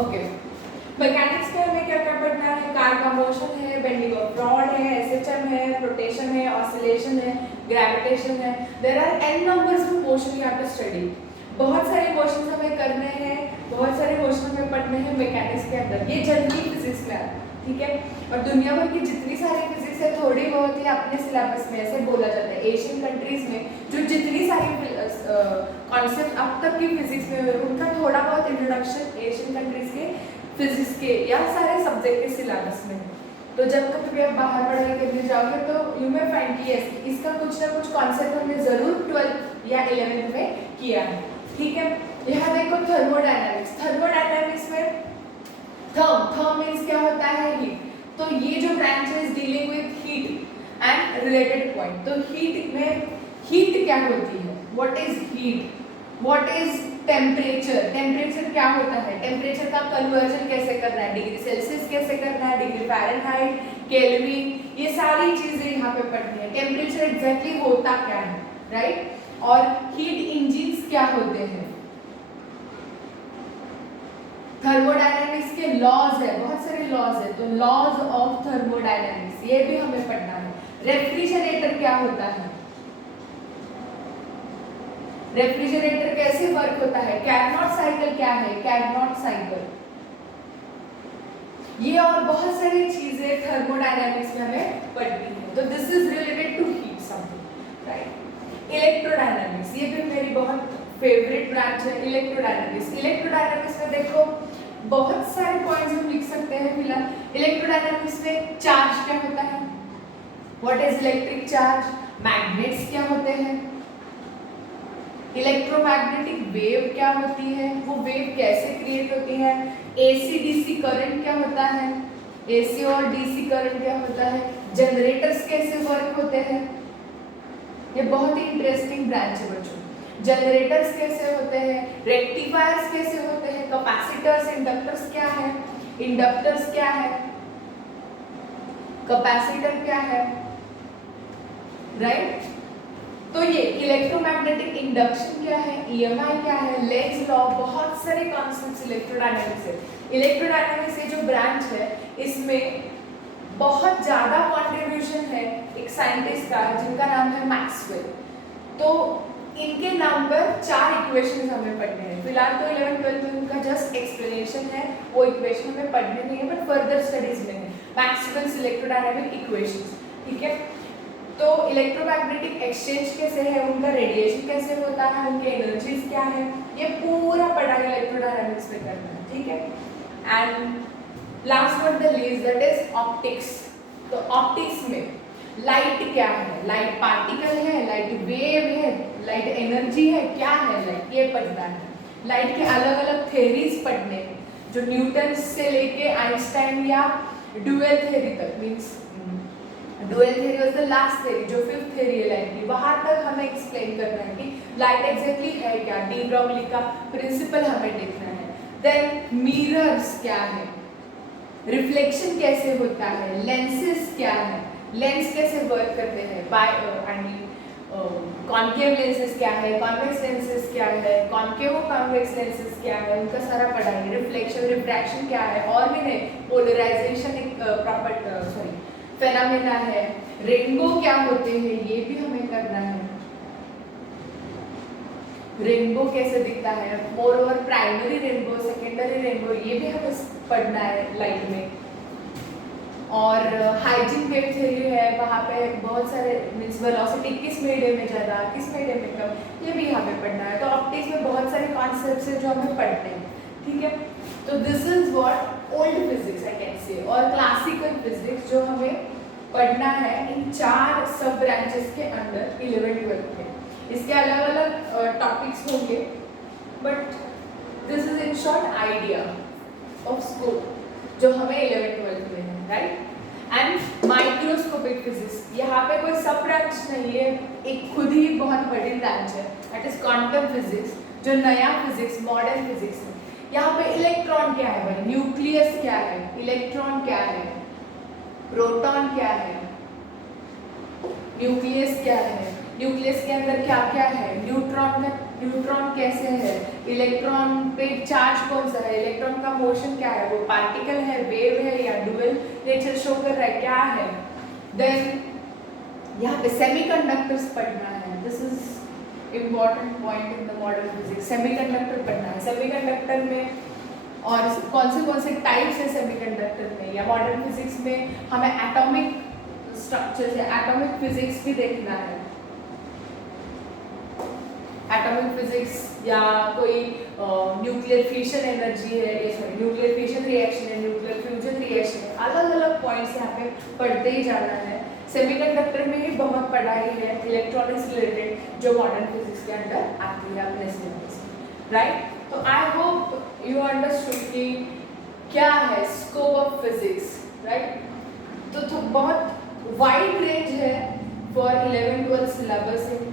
Okay, mechanics में हमें क्या क्या पढ़ना है? कार का मोशन है, बेंडिंग ऑफ रॉड है, एसएचएम है, रोटेशन है, ऑसिलेशन है, ग्रेविटेशन है। There are n numbers of motion you have to study. बहुत सारे मोशन हमें करने हैं, बहुत सारे मोशन हमें पढ़ने हैं मैकेनिक्स के अंदर। ये जनरली फिजिक्स में आता है, ठीक है। और दुनिया भर की जितनी सारी फिजिक्स है थोड़ी बहुत ही अपने सिलेबस में ऐसे बोला जाता है। एशियन कंट्रीज में जो जितनी सारी कॉन्सेप्ट अब तक की फिजिक्स में हुए उनका थोड़ा बहुत इंट्रोडक्शन एशियन कंट्रीज के फिजिक्स के या सारे सब्जेक्ट के सिलेबस में। तो जब तक भी आप बाहर पढ़ाई करने जाओगे तो यू मे फाइंड कि इसका कुछ ना कुछ कॉन्सेप्ट हमने जरूर 12th या 11th में किया है, ठीक है। यहाँ देखो थर्मोडायनामिक्स। थर्मोडायनामिक्स में थर्म मीन्स क्या होता है? हीट। तो ये जो ब्रांच है is dealing with heat and related point. तो हीट में हीट क्या होती है? What is heat? What is temperature? Temperature क्या होता है? टेम्परेचर का कन्वर्जन कैसे करना है? डिग्री सेल्सियस कैसे करना है? डिग्री फ़ारेनहाइट, केल्विन, ये सारी चीजें यहाँ पे पढ़नी है। टेम्परेचर एग्जैक्टली होता क्या है, राइट? और हीट इंजिन्स क्या होते हैं? थर्मोडायनामिक्स के लॉज है, बहुत सारे लॉज है, तो लॉज ऑफ थर्मोडायनामिक्स ये भी हमें पढ़ना है। रेफ्रिजरेटर क्या होता है? रेफ्रिजरेटर कैसे वर्क होता है? कैरनॉट साइकिल क्या है? कैरनॉट साइकिल, ये और बहुत सारी चीजें थर्मोडायनामिक्स में हमें पढ़नी है। तो this is related to heat something, right. Electrodynamics, ये भी मेरी बहुत फेवरेट ब्रांच है, इलेक्ट्रोडायनामिक्स। इलेक्ट्रोडायनामिक्स में देखो बहुत सारे पॉइंट्स हम लिख सकते हैं फिलहाल। इलेक्ट्रोडायनामिक्स में चार्ज क्या होता है? What is electric charge? Magnets क्या होते हैं? इलेक्ट्रोमैग्नेटिक वेव क्या होती है? वो वेव कैसे क्रिएट होती है? एसी डीसी करंट क्या होता है? एसी और डीसी करंट क्या होता है? जनरेटर्स कैसे वर्क होते हैं? ये बहुत ही इंटरेस्टिंग ब्रांच है बच्चों। जनरेटर्स कैसे होते हैं? रेक्टिफायर्स कैसे होते हैं? कैपेसिटर्स, इंडक्टर्स क्या है? इंडक्टर्स क्या है? कैपेसिटर क्या है, राइट? तो ये इलेक्ट्रोमैग्नेटिक इंडक्शन क्या है? ईएमआई क्या है? लेंज लॉ, बहुत सारे कॉन्सेप्ट्स इलेक्ट्रोडायनामिक्स है। इलेक्ट्रोडायनामिक्स ये जो ब्रांच है इसमें बहुत ज्यादा कंट्रीब्यूशन है एक साइंटिस्ट का जिनका नाम है मैक्सवेल। तो इनके नाम पर 4 इक्वेशंस हमें पढ़ने हैं। फिलहाल तो 11th 12th में उनका जस्ट एक्सप्लेनेशन है, वो इक्वेशन हमें पढ़ने नहीं है बट फर्दर स्टडीज में है मैक्सवेल्स इलेक्ट्रोडायनामिक इक्वेशंस, ठीक है। तो इलेक्ट्रोमैग्नेटिक एक्सचेंज कैसे है, उनका रेडिएशन कैसे होता है, उनके एनर्जीज क्या है, ये पूरा पढ़ाई इलेक्ट्रोडायनामिक्स में करना है, ठीक है। And last but the least that is optics. तो ऑप्टिक्स में लाइट क्या है? लाइट पार्टिकल है, लाइट वेव है, लाइट एनर्जी है, क्या है लाइट, ये पढ़ना है। लाइट के अलग अलग थ्योरीज पढ़ने हैं जो न्यूटन से लेके आइंस्टाइन या डुअल थ्योरी तक, means dual theory was the last theory जो 5th थ्योरी है लाइट की, वहां तक हमें एक्सप्लेन करना है कि लाइट एग्जैक्टली है क्या, डी ब्रॉगली का प्रिंसिपल हमें देखना है। देन मिरर्स क्या है, रिफ्लेक्शन कैसे होता है, लेंसेस क्या है, लेंस कैसे वर्क करते हैं, आई मीन कॉन्केव लेंसेस क्या है, कॉन्वेक्स लेंसेस क्या है, कॉन्केव कॉन्वेक्स लेंसेस क्या है, उनका सारा पढ़ाई। रिफ्लेक्शन, रिफ्रैक्शन क्या है, और भी नहीं, पोलराइजेशन एक प्रॉपर्टी फेनोमेना है। रेनबो क्या होते हैं ये भी हमें करना है, रेनबो कैसे दिखता है, more over primary rainbow, secondary rainbow, ये भी हमें पढ़ना है लाइट में। और हाइजिन वेव थ्योरी है, वहाँ पे बहुत सारे मीन्स वेलोसिटी किस मीडियम में ज़्यादा, किस मीडियम में कम, ये भी यहाँ पे पढ़ना है। तो ऑप्टिक्स में बहुत सारे कॉन्सेप्ट्स हैं जो हमें पढ़ते हैं, ठीक है। तो this is what old physics I can say, और क्लासिकल फिजिक्स जो हमें पढ़ना है इन 4 सब ब्रांचेस के अंदर 11th 12th में। इसके अलग अलग टॉपिक्स होंगे but this is in short idea of scope जो हमें 11th 12th में है, राइट। एंड माइक्रोस्कोपिक फिजिक्स, यहाँ पे कोई सब ब्रांच नहीं है, एक खुद ही बहुत बड़ी ब्रांच है, दैट इज क्वांटम फिजिक्स, जो नया फिजिक्स, मॉडर्न फिजिक्स है। यहाँ पे इलेक्ट्रॉन क्या है भाई, न्यूक्लियस क्या है, इलेक्ट्रॉन क्या है, प्रोटॉन क्या है, न्यूक्लियस क्या है, न्यूक्लियस के अंदर क्या क्या है, न्यूट्रॉन का न्यूट्रॉन कैसे है, इलेक्ट्रॉन पे चार्ज कौन सा है, इलेक्ट्रॉन का मोशन क्या है, वो पार्टिकल है, वेव है या डुअल नेचर शो कर रहा है, क्या है। देन यहाँ पे सेमीकंडक्टर्स पढ़ना है, this is important point in the modern physics. Semiconductor पढ़ना है, सेमीकंडक्टर में और कौन से टाइप्स है सेमीकंडक्टर में, या मॉडर्न फिजिक्स में हमें एटॉमिक स्ट्रक्चर या एटॉमिक फिजिक्स भी देखना है। एटॉमिक फिजिक्स या कोई न्यूक्लियर फिशन एनर्जी है, ये सॉरी न्यूक्लियर फिशन रिएक्शन है, न्यूक्लियर फ्यूजन रिएक्शन है, अलग अलग पॉइंट्स यहाँ पे पढ़ते ही जाना है। सेमीकंडक्टर में ही बहुत पढ़ाई है इलेक्ट्रॉनिक्स रिलेटेड जो मॉडर्न फिजिक्स के अंदर आती है अपने सिलेबस में, राइट। तो आई होप यू अंडरस्टूड कि क्या है स्कोप ऑफ फिजिक्स, राइट। तो बहुत वाइड रेंज है for 11-12 syllabus in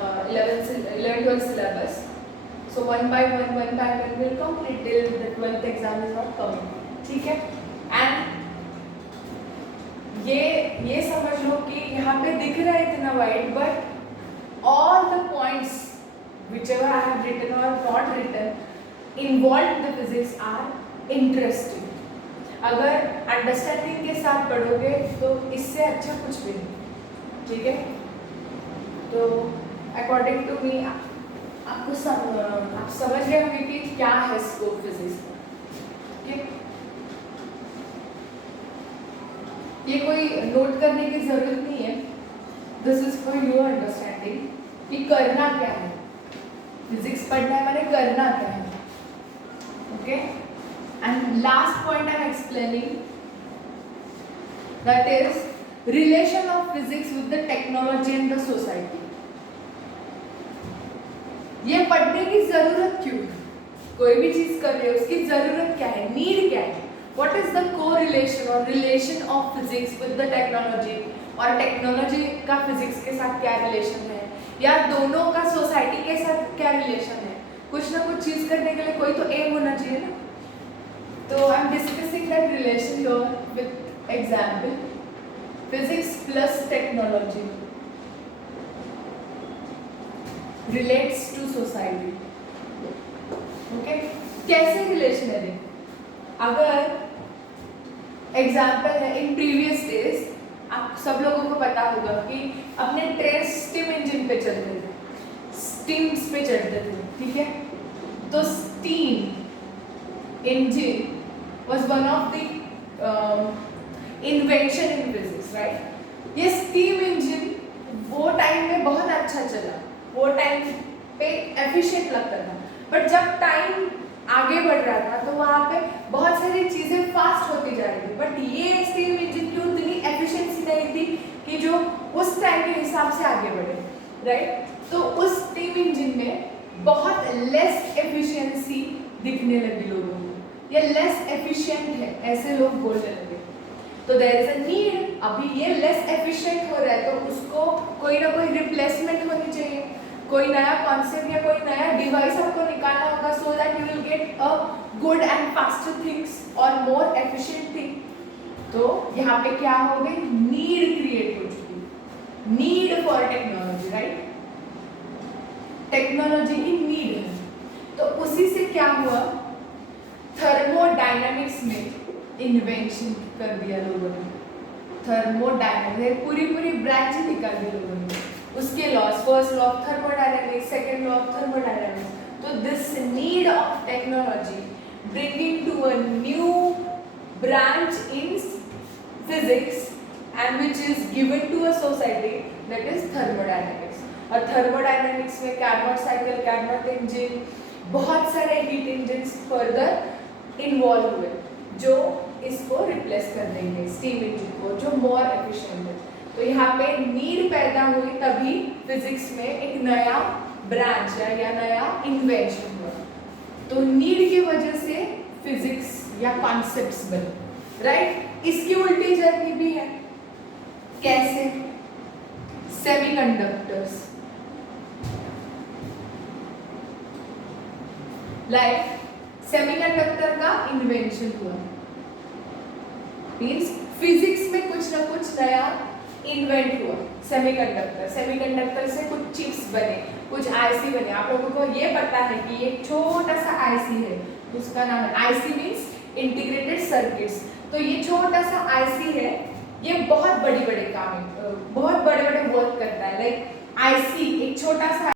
11-12 syllabus. So one by one we'll complete till the 12th exam is not coming. ठीक है। And ये समझ लो कि यहाँ पे दिख रहा है इतना wide, but all the points whichever I have written or not written involved in the physics are interesting. अगर अंडरस्टैंडिंग के साथ पढ़ोगे तो इससे अच्छा कुछ भी नहीं, ठीक है। तो अकॉर्डिंग टू मी आप समझ गए होंगे कि क्या है स्कोप फिजिक्स का, ठीक। ये कोई नोट करने की जरूरत नहीं है, this is for your understanding कि करना क्या है, फिजिक्स पढ़ना है मैंने करना क्या है, okay. And last point I am explaining, that is relation of physics with the technology and the society. ये पढ़ने की जरूरत क्यों है, कोई भी चीज कर रहे हो उसकी जरूरत क्या है, नीड क्या है, व्हाट इज द कोरिलेशन और relation of physics with the technology, और टेक्नोलॉजी का फिजिक्स के साथ क्या रिलेशन है, या दोनों का सोसाइटी के साथ क्या रिलेशन है। कुछ ना कुछ चीज करने के लिए कोई तो एम होना चाहिए ना। तो I am discussing that relation here with example physics plus technology relates to society, okay। कैसे रिलेशन है, अगर एग्जाम्पल है इन प्रीवियस डेज आप सब लोगों को पता होगा कि अपने ट्रेन स्टीम इंजन पे चलते थे, स्टीम्स पे चलते थे, ठीक है। तो steam engine was one of the invention in physics, right. ये स्टीम इंजन वो टाइम में बहुत अच्छा चला, वो टाइम पे एफिशिएंट लगता था, बट जब टाइम आगे बढ़ रहा था तो वहाँ पे बहुत सारी चीज़ें फास्ट होती जा रही थी, बट ये स्टीम इंजन की उतनी एफिशिएंसी नहीं थी कि जो उस टाइम के हिसाब से आगे बढ़े, राइट। तो उस स्टीम इंजन में बहुत लेस एफिशिएंसी दिखने लगी लोगों को, ये लेस एफिशिएंट है ऐसे लोग बोलने लगे। तो देयर इज अ नीड, अभी ये लेस एफिशिएंट हो रहा है तो उसको कोई ना कोई रिप्लेसमेंट होनी चाहिए, कोई नया कॉन्सेप्ट या कोई नया डिवाइस आपको निकालना होगा, so that you will get a good and faster things और मोर एफिशिएंट थिंग। तो यहाँ पे क्या हो गई, नीड क्रिएट हो चुकी, need for technology, right. Technology की नीड है, तो उसी से क्या हुआ, थर्मोडायनामिक्स में इन्वेंशन कर दिया लोगों ने। थर्मोडायनामिक्स पूरी ब्रांच ही निकाल दी लोगों ने, उसके laws, first law of thermodynamics, second law of thermodynamics. तो this need of technology bringing to a new branch in physics and which is given to a society, that is thermodynamics। और thermodynamics में Carnot cycle, Carnot engine, बहुत सारे heat engines further involve हुए जो इसको replace कर देंगे steam engine को, जो मोर एफिशिएंट है। तो यहाँ पे नीड पैदा हुई, तभी फिजिक्स में एक नया ब्रांच या नया इन्वेंशन हुआ। तो नीड की वजह से फिजिक्स या कॉन्सेप्ट्स बने, राइट। इसकी उल्टी जर्नी भी है, कैसे, सेमीकंडक्टर्स, लाइक सेमीकंडक्टर का इन्वेंशन हुआ, मींस फिजिक्स में कुछ ना कुछ नया इन्वेंट हुआ। सेमीकंडक्टर से कुछ चिप्स बने, कुछ आईसी बने, आप लोगों को ये पता है कि ये छोटा सा आईसी है, उसका नाम है आईसी मींस इंटीग्रेटेड सर्किट्स। तो ये छोटा सा आईसी है, ये बहुत बड़े बड़े काम है, बहुत बड़े बड़े वर्क करता है। लाइक आईसी एक छोटा सा